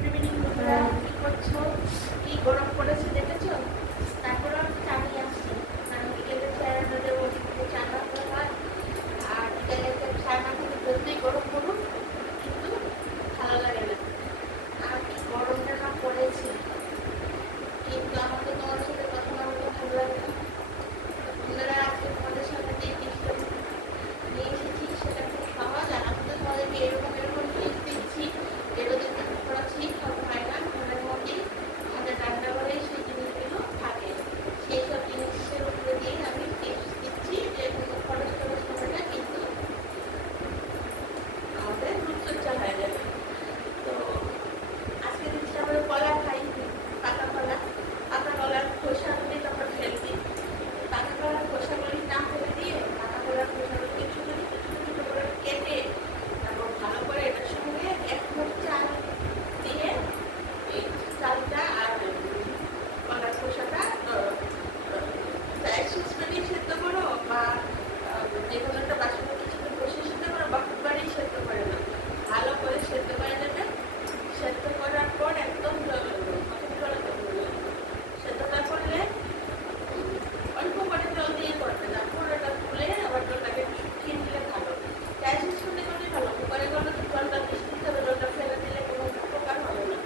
Good evening বন্ধুরা, কি করছো? কি গরম পড়েছে দেখেছো? তারপরে আমি চা নিয়ে আসছি, কারণ বিকেলে চায়ের মধ্যে চা খাওয়া হয়। আর বিকেলে চা না খেলে যতই গরম পড়ুক কিন্তু ভালো লাগে না। আর কি গরমটা না পড়েছে, কিন্তু আমাকে তোমার সাথে কথা না বলতে ভালো লাগে না। বন্ধুরা, আজকে তোমাদের সাথে যে টিপসটা নিয়ে এসেছি সেটা খুব সহজ, আর আমি তো তোমাদেরকে এরকম টিপস দিচ্ছি যেটা দেখতে করা ঠিক হয় না। ঘরের মধ্যেই আমাদের রান্নাঘরে সেই জিনিসগুলো থাকে, সেই সব জিনিসের উপরে দিয়ে আমি টিপস দিচ্ছি যে কোনো খরচ খরচ হবে না, কিন্তু আমাদের রূপচর্চা হয়ে যাবে। তো আজকে দিচ্ছি আমরা কলা খাই, পাকা কলা। পাকা কলার খোসাগুলি তখন ফেলে দিই। পাকা কলার খোসাগুলি না ফেলে দিয়ে পাকা কলার খোসাগুলিকে ছোটো ছোটো ছোটো ছোটো করে কেটে তারপর ভালো করে এটার সঙ্গে এক মুঠ চাল দিয়ে এই চালটা আর কলার খোসাটা দিয়ে সেদ্ধ করো, বা যে কোনো একটা বাসনের কিছুতে বসে সেদ্ধ করো, বা কুকারেই সেদ্ধ করে নাও। ভালো করে সেদ্ধ করে নেবে। সেদ্ধ করার পর একদম সেদ্ধটা করলে অল্প করে জল দিয়ে করবে, তারপর ওটা তুলে আবার জলটাকে শুকিয়ে নিলে ভালো। গ্যাসের সঙ্গে করলে ভালো, কুকারে করলে তো জলটা বেশি দিতে হবে, জলটা ফেলে দিলে কোনো উপকার হবে না।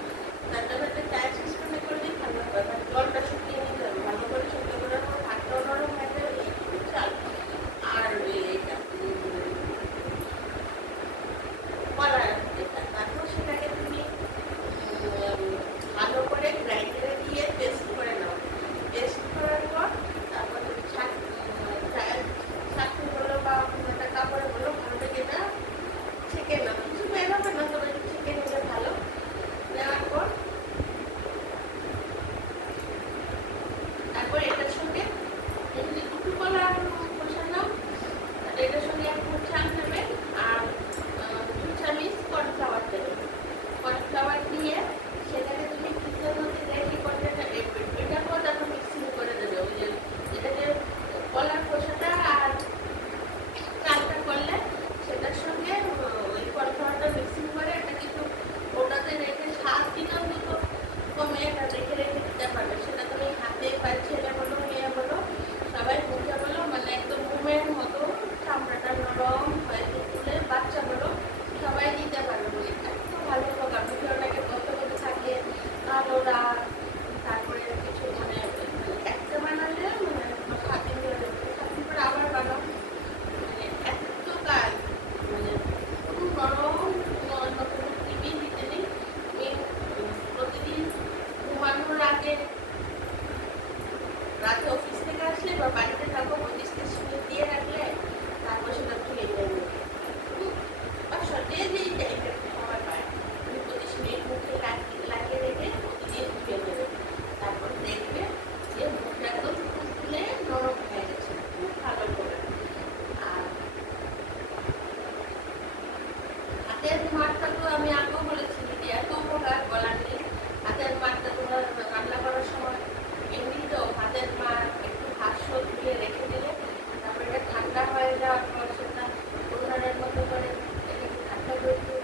তার জন্য গ্যাস সিস্টেমে করলেই ভালো হবে। জলটা শুকিয়ে নিতে হবে, ভালো করে সেদ্ধ করার পর ভাতটাও নরম হয়ে যাবে, এই চাল আর এটা কলার যেটা, তারপর সেটাকে তুমি ভালো করে গ্রাইন্ডারে দিয়ে পেস্ট করে নাও। পেস্ট করার পর তারপর ছাঁকনি বলো বা কোনো একটা কাপড়ে বলো, ভালো থেকে এটা ছেঁকে নাও। কিছু বের হবে না, তবে ছেঁকে নিলে ভালো। নেওয়ার পর তারপর এটার সঙ্গে যদি দুটো কলার খোসা নাও, তাহলে এটার সঙ্গে এক মুঠ চাল নেবে আর 2 চামচ কর্নফ্লাওয়ার দেবে। কর্নফ্লাওয়ার দিয়ে সেটাকে তুমি ফ্রিজের মধ্যে রেখে এটাকেও তারপর মিক্সিং করে দেবে। ওই যে এটাকে কলার খোসাটা আর চালটা করলে সেটার সঙ্গে ওই কর্নফ্লাওয়ারটা মিক্সিং করে এটা কিন্তু ওটাতে রেখে 7 দিন অন্তত কমে এটা রেখে রেখে দিতে পারবে। সেটা তুমি হাতে বা ছেলে বলো মেয়ে বলো সবাই মুখে বলো, মানে একদম মোমের মতো চামড়াটা নরম হয়ে তুলে বাচ্চা বলো সবাই দিতে পারবে। এত ভালো উপকার, মুখে ওটাকে কত কত থাকে কালো দাগ, তারপরে কিছু মানে একটা বানালে মানে 7 দিন ধরে 7 দিন পরে আবার বানাও, মানে এত কাজ, মানে খুব নরম। নতুন টিভি দিতে নেই, তুমি প্রতিদিন ঘুমানোর আগে রাতে অফিস থেকে আসলে বা বাড়িতে থাকো 25-30 মিনিট দিয়ে রাখলে তারপর সেটা ধুয়ে নেবে। বা সত্যি যে টাইপের সময় পায় তুমি 25 মিনিট মুখে লাগিয়ে রেখে প্রতিদিন ধুয়ে নেবে। তারপর দেখবে যে মুখটা একদম তুলে নরম হয়ে গেছে, খুব ভালো করে। আর হাতের মাঠটা তো আমি আগেও বলেছি যে এত উপকার বলার নেই। হাতের মাঠটা তোমরা রান্না করার সময় এমনিতেও হাতের মাঠ একটু হাস্য ধুয়ে রেখে দিলে তারপরে এটা ঠান্ডা হয়ে যাওয়ার পর সেটা উদাহরণের মতো করে এটাকে ঠান্ডা করে একটু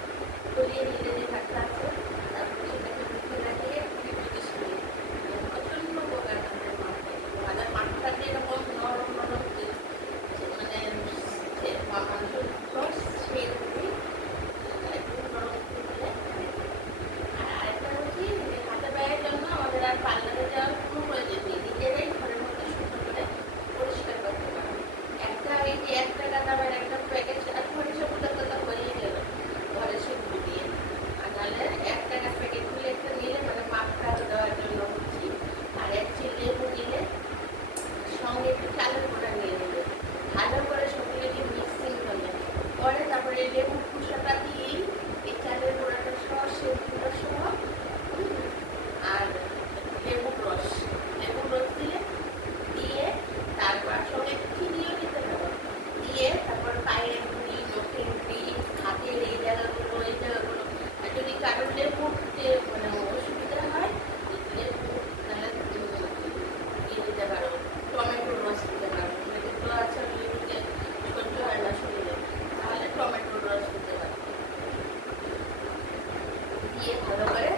গলিয়ে নিলে যে ভাতটা আছে, তারপরে সেটাকে মুখে লাগিয়ে 20-25 মিনিট, প্রচণ্ড উপকার হাতের মাঠটা। হাতের মাঠটা যে এরকম নরম নরম মানে মাংসের রস সেই একটু নরম দিলে। আর আরেকটা হচ্ছে হাতে পায়ের জন্য আমাদের আর পার্লারে যাওয়ার কোনো প্রয়োজন নেই, নিজেরাই ঘরের মধ্যে সুন্দর করে পরিষ্কার করতে পারো। একটা এই যে 1 টাকা দামের একটা প্যাকেট, সেটা ঘরে সবুজের কথা হয়েই গেল ঘরে সবজি দিয়ে। আর নাহলে 1 টাকার প্যাকেট খুলে একটা নিলে মানে মাপটা দেওয়ার জন্য হচ্ছি, আর 1 চিল লেবু নিলে সঙ্গে একটু চালের গোড়া নিয়ে নেবে। ভালো করে সবগুলোকে মিক্সিং করলে পরে তারপরে এই লেবুর খোসাটা দিয়েই এই চালের গোড়াটা সহ সেগুলো সহ আর লেবুর রস দিলে দিয়ে তারপর সঙ্গে চিনিও দিতে হবে, দিয়ে তারপর পায়ের গুঁড়ি, নখের গুঁড়ি, হাতের এই জায়গাগুলো আর যদি কারোর লেবুর যে মানে অসুবিধা হয় লেবু তাহলে দিয়ে দিতে পারো, টমেটোর রস দিতে পারো। লেবু তো আছে লেবুতে সহ্য হয় না শরীরে, তাহলে টমেটোর রস দিতে পারো। দিয়ে ভালো করে